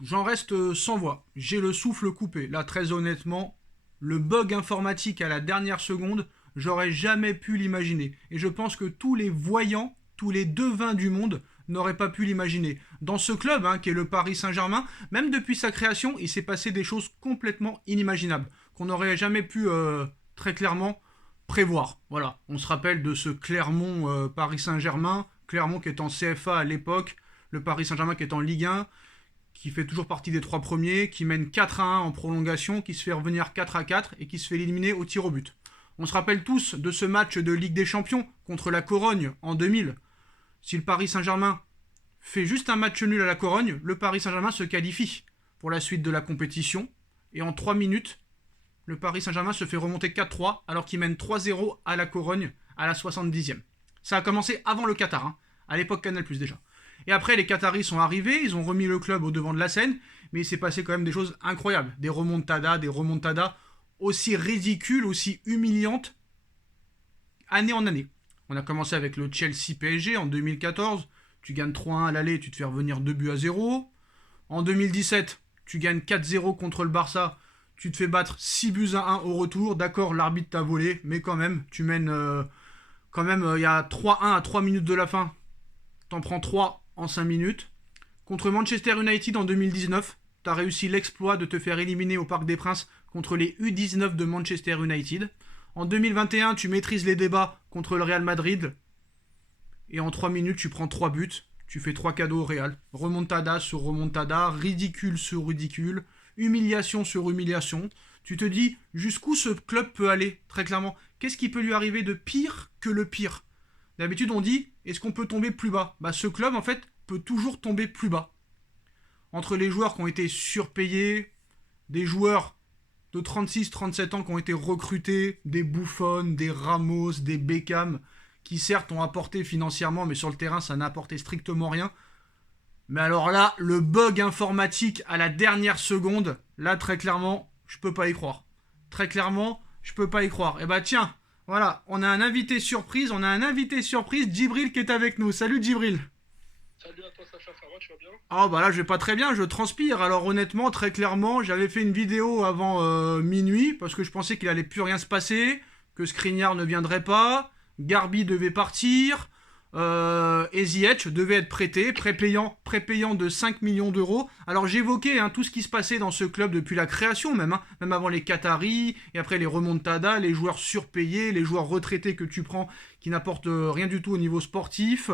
J'en reste sans voix. J'ai le souffle coupé. Là, très honnêtement, le bug informatique à la dernière seconde, j'aurais jamais pu l'imaginer. Et je pense que tous les voyants, tous les devins du monde n'auraient pas pu l'imaginer. Dans ce club, qui est le Paris Saint-Germain, même depuis sa création, il s'est passé des choses complètement inimaginables, qu'on n'aurait jamais pu très clairement prévoir. Voilà, on se rappelle de ce Clermont Paris Saint-Germain, Clermont qui est en CFA à l'époque, le Paris Saint-Germain qui est en Ligue 1, qui fait toujours partie des trois premiers, qui mène 4-1 en prolongation, qui se fait revenir 4-4 et qui se fait éliminer au tir au but. On se rappelle tous de ce match de Ligue des Champions contre la Corogne en 2000. Si le Paris Saint-Germain fait juste un match nul à la Corogne, le Paris Saint-Germain se qualifie pour la suite de la compétition. Et en 3 minutes, le Paris Saint-Germain se fait remonter 4-3 alors qu'il mène 3-0 à la Corogne à la 70e. Ça a commencé avant le Qatar, à l'époque Canal+, déjà. Et après, les Qataris sont arrivés, ils ont remis le club au devant de la scène, mais il s'est passé quand même des choses incroyables. Des remontadas aussi ridicules, aussi humiliantes, année en année. On a commencé avec le Chelsea PSG en 2014, tu gagnes 3-1 à l'aller, tu te fais revenir 2-0. En 2017, tu gagnes 4-0 contre le Barça, tu te fais battre 6-1 au retour. D'accord, l'arbitre t'a volé, mais quand même, tu mènes... quand même, il y a 3-1 à 3 minutes de la fin. T'en prends 3 en 5 minutes. Contre Manchester United en 2019, t'as réussi l'exploit de te faire éliminer au Parc des Princes contre les U19 de Manchester United. En 2021, tu maîtrises les débats contre le Real Madrid. Et en 3 minutes, tu prends 3 buts. Tu fais 3 cadeaux au Real. Remontada sur remontada, ridicule sur ridicule, humiliation sur humiliation. Tu te dis jusqu'où ce club peut aller, très clairement. Qu'est-ce qui peut lui arriver de pire que le pire? D'habitude, on dit est-ce qu'on peut tomber plus bas? Bah, ce club, en fait, peut toujours tomber plus bas. Entre les joueurs qui ont été surpayés, des joueurs de 36-37 ans qui ont été recrutés, des Buffon, des Ramos, des Beckham, qui certes ont apporté financièrement, mais sur le terrain, ça n'a apporté strictement rien. Mais alors là, le bug informatique à la dernière seconde, là, très clairement, je peux pas y croire. Très clairement, je peux pas y croire. Et bah tiens, voilà, on a un invité surprise, Djibril qui est avec nous. Salut Djibril. Salut à toi Sacha, ça va, tu vas bien? Ah bah là je vais pas très bien, je transpire. Alors honnêtement, très clairement, j'avais fait une vidéo avant minuit parce que je pensais qu'il allait plus rien se passer, que Skriniar ne viendrait pas, Garbi devait partir, et Ziyech devait être prêté, prépayant de 5 millions d'euros. Alors j'évoquais tout ce qui se passait dans ce club depuis la création même, même avant les Qataris, et après les remontadas, les joueurs surpayés, les joueurs retraités que tu prends qui n'apportent rien du tout au niveau sportif.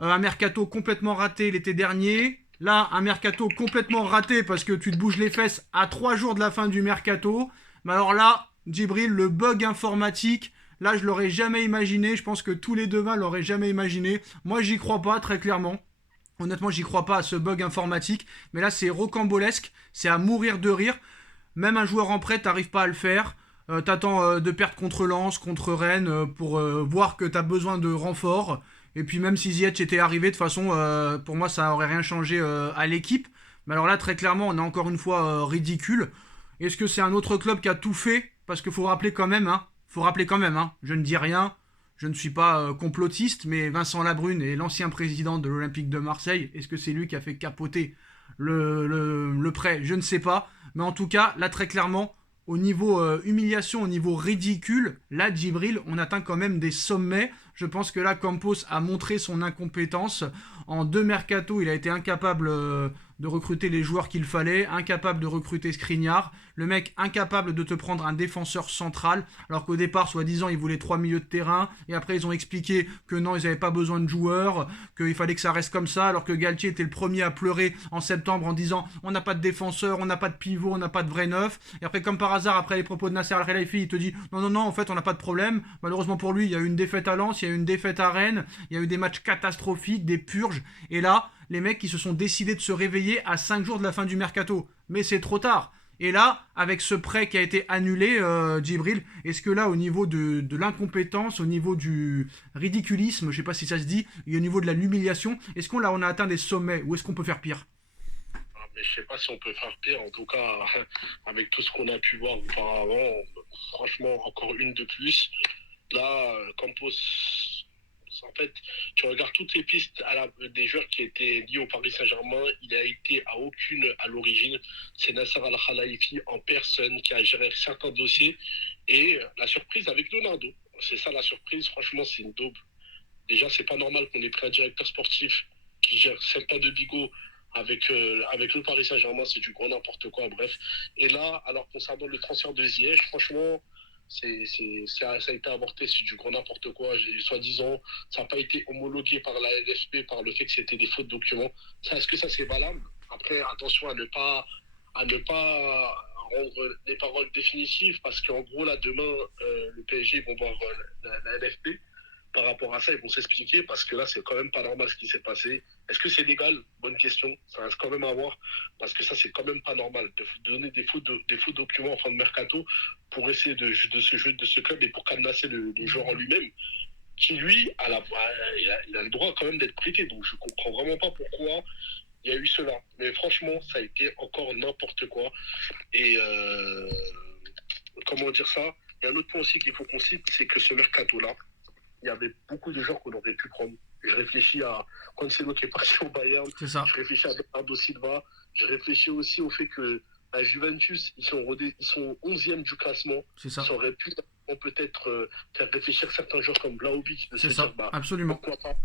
Un mercato complètement raté l'été dernier. Là, un mercato complètement raté parce que tu te bouges les fesses à 3 jours de la fin du mercato. Mais alors là, Djibril, le bug informatique, là, je l'aurais jamais imaginé. Je pense que tous les devins l'auraient jamais imaginé. Moi, j'y crois pas, très clairement. Honnêtement, j'y crois pas à ce bug informatique. Mais là, c'est rocambolesque. C'est à mourir de rire. Même un joueur en prêt, t'arrives pas à le faire. T'attends de perdre contre Lens, contre Rennes, pour voir que t'as besoin de renfort. Et puis même si Ziyech était arrivé, de toute façon, pour moi, ça aurait rien changé à l'équipe. Mais alors là, très clairement, on est encore une fois ridicule. Est-ce que c'est un autre club qui a tout fait? Parce qu'il faut rappeler quand même, je ne dis rien, je ne suis pas complotiste, mais Vincent Labrune est l'ancien président de l'Olympique de Marseille. Est-ce que c'est lui qui a fait capoter le prêt? Je ne sais pas. Mais en tout cas, là, très clairement, au niveau humiliation, au niveau ridicule, là, Djibril, on atteint quand même des sommets. Je pense que là, Campos a montré son incompétence. En 2 mercato, il a été incapable de recruter les joueurs qu'il fallait, incapable de recruter Skriniar. Le mec incapable de te prendre un défenseur central, alors qu'au départ, soi-disant, ils voulaient 3 milieux de terrain. Et après, ils ont expliqué que non, ils n'avaient pas besoin de joueurs, qu'il fallait que ça reste comme ça, alors que Galtier était le premier à pleurer en septembre en disant on n'a pas de défenseur, on n'a pas de pivot, on n'a pas de vrai neuf. Et après, comme par hasard, après les propos de Nasser Al-Khelaifi, il te dit non, non, non, en fait, on n'a pas de problème. Malheureusement pour lui, il y a eu une défaite à Lens, il y a eu une défaite à Rennes, il y a eu des matchs catastrophiques, des purges. Et là, les mecs qui se sont décidés de se réveiller à 5 jours de la fin du mercato. Mais c'est trop tard. Et là, avec ce prêt qui a été annulé, Djibril, est-ce que là, au niveau de l'incompétence, au niveau du ridiculisme, je sais pas si ça se dit, et au niveau de l'humiliation, est-ce qu'on là, on a atteint des sommets ou est-ce qu'on peut faire pire? Ah, mais je sais pas si on peut faire pire, en tout cas, avec tout ce qu'on a pu voir auparavant, franchement, encore une de plus. Là, Campos, En fait, tu regardes toutes les pistes des joueurs qui étaient liés au Paris Saint-Germain, il a été à aucune à l'origine. C'est Nasser Al-Khelaifi en personne qui a géré certains dossiers. Et la surprise avec Leonardo. C'est ça la surprise, franchement, c'est une daube. Déjà, c'est pas normal qu'on ait pris un directeur sportif qui gère 7 pas de bigot avec le Paris Saint-Germain, c'est du grand n'importe quoi, bref. Et là, alors concernant le transfert de Ziyech, franchement, ça a été avorté, c'est du grand n'importe quoi. Soi-disant, ça n'a pas été homologué par la LFP par le fait que c'était des faux documents. Est-ce que ça c'est valable? Après, attention à ne pas rendre les paroles définitives, parce qu'en gros, là, demain, le PSG vont voir la LFP. Par rapport à ça, ils vont s'expliquer, parce que là, c'est quand même pas normal ce qui s'est passé. Est-ce que c'est légal? Bonne question. Ça reste quand même à voir, parce que ça, c'est quand même pas normal de donner des faux documents en fin de mercato pour essayer de se jouer de ce club et pour cadenasser le joueur en lui-même, qui lui, il a le droit quand même d'être prêté. Donc, je comprends vraiment pas pourquoi il y a eu cela. Mais franchement, ça a été encore n'importe quoi. Et comment dire ça? Il y a un autre point aussi qu'il faut qu'on cite, c'est que ce mercato-là, il y avait beaucoup de joueurs qu'on aurait pu prendre. Je réfléchis à Cancelo qui est parti au Bayern. C'est ça. Je réfléchis à Bernardo Silva. Je réfléchis aussi au fait que la Juventus, ils sont 11e du classement. C'est ça. Ça aurait pu peut-être faire réfléchir certains joueurs comme Vlahovic. C'est ça, dire, absolument. Pourquoi pas.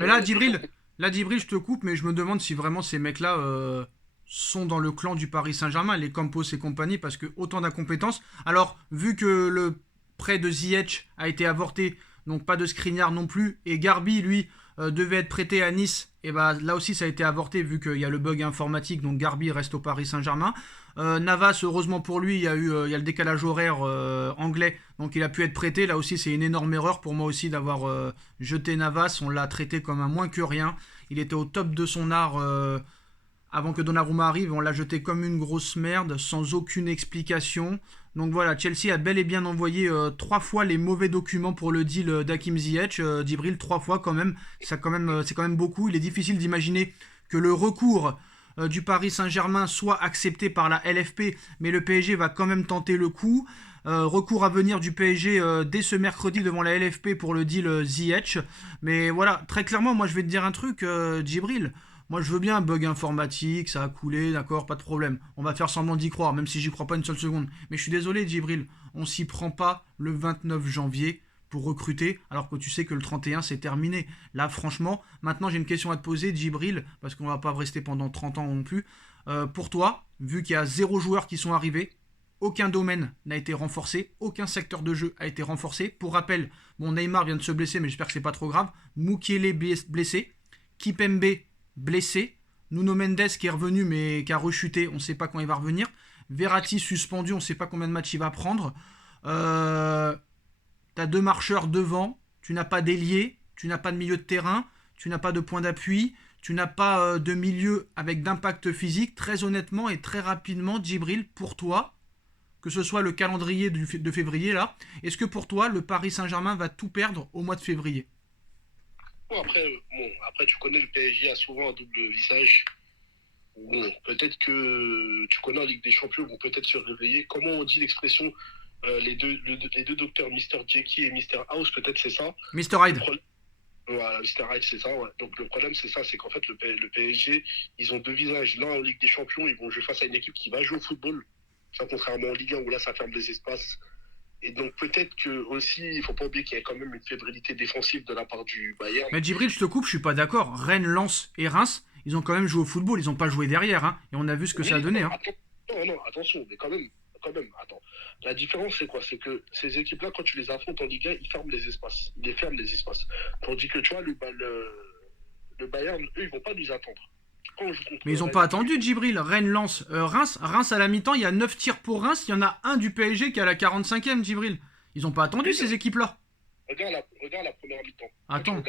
Mais là, Djibril, je te coupe, mais je me demande si vraiment ces mecs-là sont dans le clan du Paris Saint-Germain, les Campos et compagnie, parce que autant d'incompétences. Alors, vu que le prêt de Ziyech a été avorté, donc pas de Skriniar non plus, et Garbi, lui, devait être prêté à Nice, et bah là aussi ça a été avorté vu qu'il y a le bug informatique, donc Garbi reste au Paris Saint-Germain. Navas, heureusement pour lui, il y a le décalage horaire anglais, donc il a pu être prêté. Là aussi, c'est une énorme erreur pour moi aussi d'avoir jeté Navas. On l'a traité comme un moins que rien. Il était au top de son art avant que Donnarumma arrive. On l'a jeté comme une grosse merde, sans aucune explication. Donc voilà, Chelsea a bel et bien envoyé 3 fois les mauvais documents pour le deal d'Hakim Ziyech. Djibril, 3 fois quand même. C'est quand même beaucoup. Il est difficile d'imaginer que le recours du Paris Saint-Germain soit accepté par la LFP, mais le PSG va quand même tenter le coup. Recours à venir du PSG dès ce mercredi devant la LFP pour le deal Ziyech. Mais voilà, très clairement, moi je vais te dire un truc, Djibril. Moi je veux bien un bug informatique, ça a coulé, d'accord, pas de problème. On va faire semblant d'y croire, même si j'y crois pas une seule seconde. Mais je suis désolé, Djibril, on s'y prend pas le 29 janvier pour recruter, alors que tu sais que le 31 c'est terminé. Là, franchement, maintenant j'ai une question à te poser, Djibril, parce qu'on va pas rester pendant 30 ans non plus. Pour toi, vu qu'il y a 0 joueurs qui sont arrivés, aucun domaine n'a été renforcé, aucun secteur de jeu a été renforcé. Pour rappel, bon, Neymar vient de se blesser, mais j'espère que c'est pas trop grave. Mukiele blessé, Kipembe blessé, Nuno Mendes qui est revenu mais qui a rechuté, on ne sait pas quand il va revenir. Verratti suspendu, on ne sait pas combien de matchs il va prendre. T'as 2 marcheurs devant, tu n'as pas d'ailier, tu n'as pas de milieu de terrain, tu n'as pas de point d'appui, tu n'as pas de milieu avec d'impact physique. Très honnêtement et très rapidement, Djibril, pour toi, que ce soit le calendrier de février là, est-ce que pour toi le Paris Saint-Germain va tout perdre au mois de février? Après, tu connais, le PSG a souvent un double visage. Bon, peut-être que tu connais en Ligue des Champions, vont peut-être se réveiller. Comment on dit l'expression les deux docteurs, Mr. Jekyll et Mr. House, peut-être c'est ça. Mr. Hyde. Voilà, Mr. Hyde, c'est ça, ouais. Donc le problème, c'est ça, c'est qu'en fait, le PSG, ils ont 2 visages. L'un en Ligue des Champions, ils vont jouer face à une équipe qui va jouer au football. Ça, contrairement en Ligue 1, où là, ça ferme les espaces. Et donc peut-être que aussi, il ne faut pas oublier qu'il y a quand même une fébrilité défensive de la part du Bayern. Mais Djibril, je te coupe, je suis pas d'accord. Rennes, Lens et Reims, ils ont quand même joué au football, ils n'ont pas joué derrière, hein. Et on a vu ce que ça a donné. Hein. Non, attention, mais quand même, attends. La différence, c'est quoi? C'est que ces équipes-là, quand tu les affrontes en Ligue 1, ils ferment les espaces. Ils les ferment les espaces. Tandis que tu vois, le Bayern, eux, ils vont pas nous attendre. Mais ils n'ont pas attendu, Djibril. Rennes, Lens, Reims. Reims à la mi-temps, il y a 9 tirs pour Reims. Il y en a un du PSG qui est à la 45e, Djibril. Ils n'ont pas attendu ces équipes-là. Regarde la première mi-temps. Attends.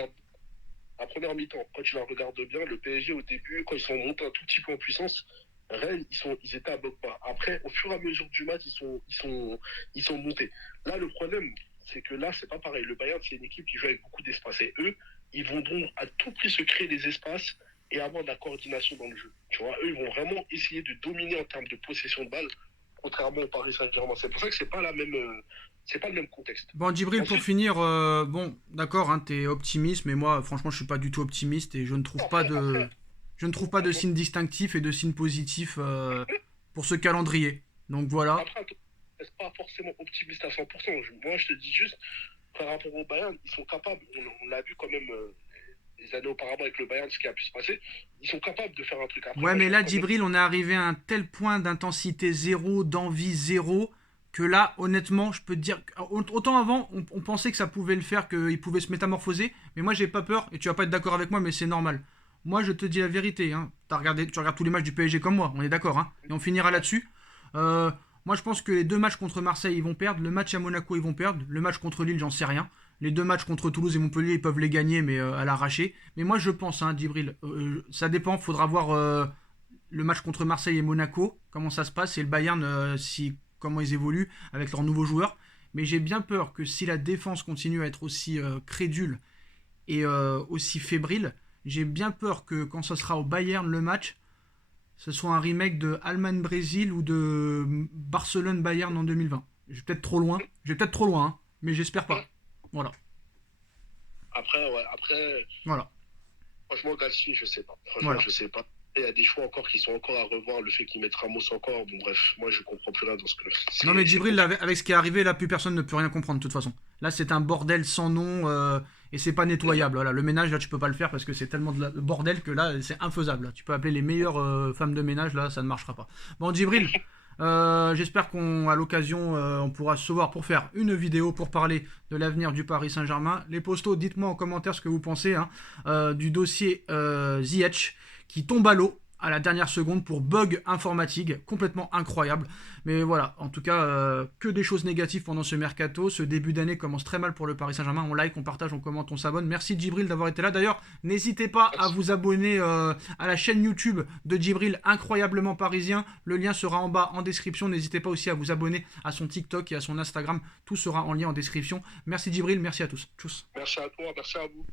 La première mi-temps, quand tu la regardes bien, le PSG au début, quand ils sont montés un tout petit peu en puissance, Rennes, ils étaient à bloc bas. Après, au fur et à mesure du match, ils sont montés. Là, le problème, c'est que là, c'est pas pareil. Le Bayern, c'est une équipe qui joue avec beaucoup d'espace. Et eux, ils vont donc à tout prix se créer des espaces et avoir de la coordination dans le jeu. Tu vois, eux, ils vont vraiment essayer de dominer en termes de possession de balle, contrairement au Paris Saint-Germain. C'est pour ça que c'est pas la même C'est pas le même contexte. Bon, Djibril, pour Ensuite, finir, bon, d'accord, hein, t'es optimiste, mais moi, franchement, je suis pas du tout optimiste et je ne trouve pas après, de, après, je ne trouve pas de après, signes distinctifs et de signes positifs pour ce calendrier. Donc voilà. après, c'est pas forcément optimiste à 100%. Moi, je te dis juste, par rapport au Bayern, ils sont capables, on l'a vu quand même les années auparavant avec le Bayern, ce qui a pu se passer, ils sont capables de faire un truc. Après, Ouais, moi, je mais reste là, quand même. Djibril, on est arrivé à un tel point d'intensité zéro, d'envie zéro, que là, honnêtement, je peux te dire, autant avant, on pensait que ça pouvait le faire, qu'il pouvait se métamorphoser, mais moi, j'ai pas peur, et tu vas pas être d'accord avec moi, mais c'est normal. Moi, je te dis la vérité, hein. Tu regardes tous les matchs du PSG comme moi, on est d'accord, hein, et on finira Ouais, là-dessus. Euh, Moi, je pense que les deux matchs contre Marseille, ils vont perdre. Le match à Monaco, ils vont perdre. Le match contre Lille, j'en sais rien. Les deux matchs contre Toulouse et Montpellier, ils peuvent les gagner, mais à l'arraché. Mais moi, je pense, hein, Djibril, ça dépend. Faudra voir le match contre Marseille et Monaco, comment ça se passe, et le Bayern, comment ils évoluent avec leurs nouveaux joueurs. Mais j'ai bien peur que si la défense continue à être aussi crédule et aussi fébrile, j'ai bien peur que quand ce sera au Bayern le match, ce soit un remake de Allemagne-Brésil ou de Barcelone-Bayern en 2020. Je vais peut-être trop loin, hein, mais j'espère ouais. pas. Voilà, Après, ouais, après, voilà, franchement, Galtier, je sais pas. Franchement, voilà. je sais pas. Il y a des choix encore qui sont encore à revoir. Le fait qu'il mette Ramos encore, bon, bref, moi, je comprends plus rien dans ce que Non mais c'est Djibril, compliqué. là, avec ce qui est arrivé, là, plus personne ne peut rien comprendre de toute façon. Là, c'est un bordel sans nom et c'est pas nettoyable. Voilà, le ménage, là, tu peux pas le faire parce que c'est tellement de bordel que là, c'est infaisable. Là. Tu peux appeler les meilleures femmes de ménage, là, ça ne marchera pas. Bon, Djibril, j'espère qu'à l'occasion, on pourra se voir pour faire une vidéo pour parler de l'avenir du Paris Saint-Germain. Les postos, dites-moi en commentaire ce que vous pensez hein, du dossier Ziyech qui tombe à l'eau à la dernière seconde pour bug informatique complètement incroyable. Mais voilà, en tout cas, que des choses négatives pendant ce mercato. Ce début d'année commence très mal pour le Paris Saint-Germain. On like, on partage, on commente, on s'abonne. Merci Djibril d'avoir été là. D'ailleurs, n'hésitez pas à vous abonner à la chaîne YouTube de Djibril, incroyablement parisien. Le lien sera en bas en description. N'hésitez pas aussi à vous abonner à son TikTok et à son Instagram. Tout sera en lien en description. Merci Djibril, merci à tous. Tchuss. Merci à toi, merci à vous.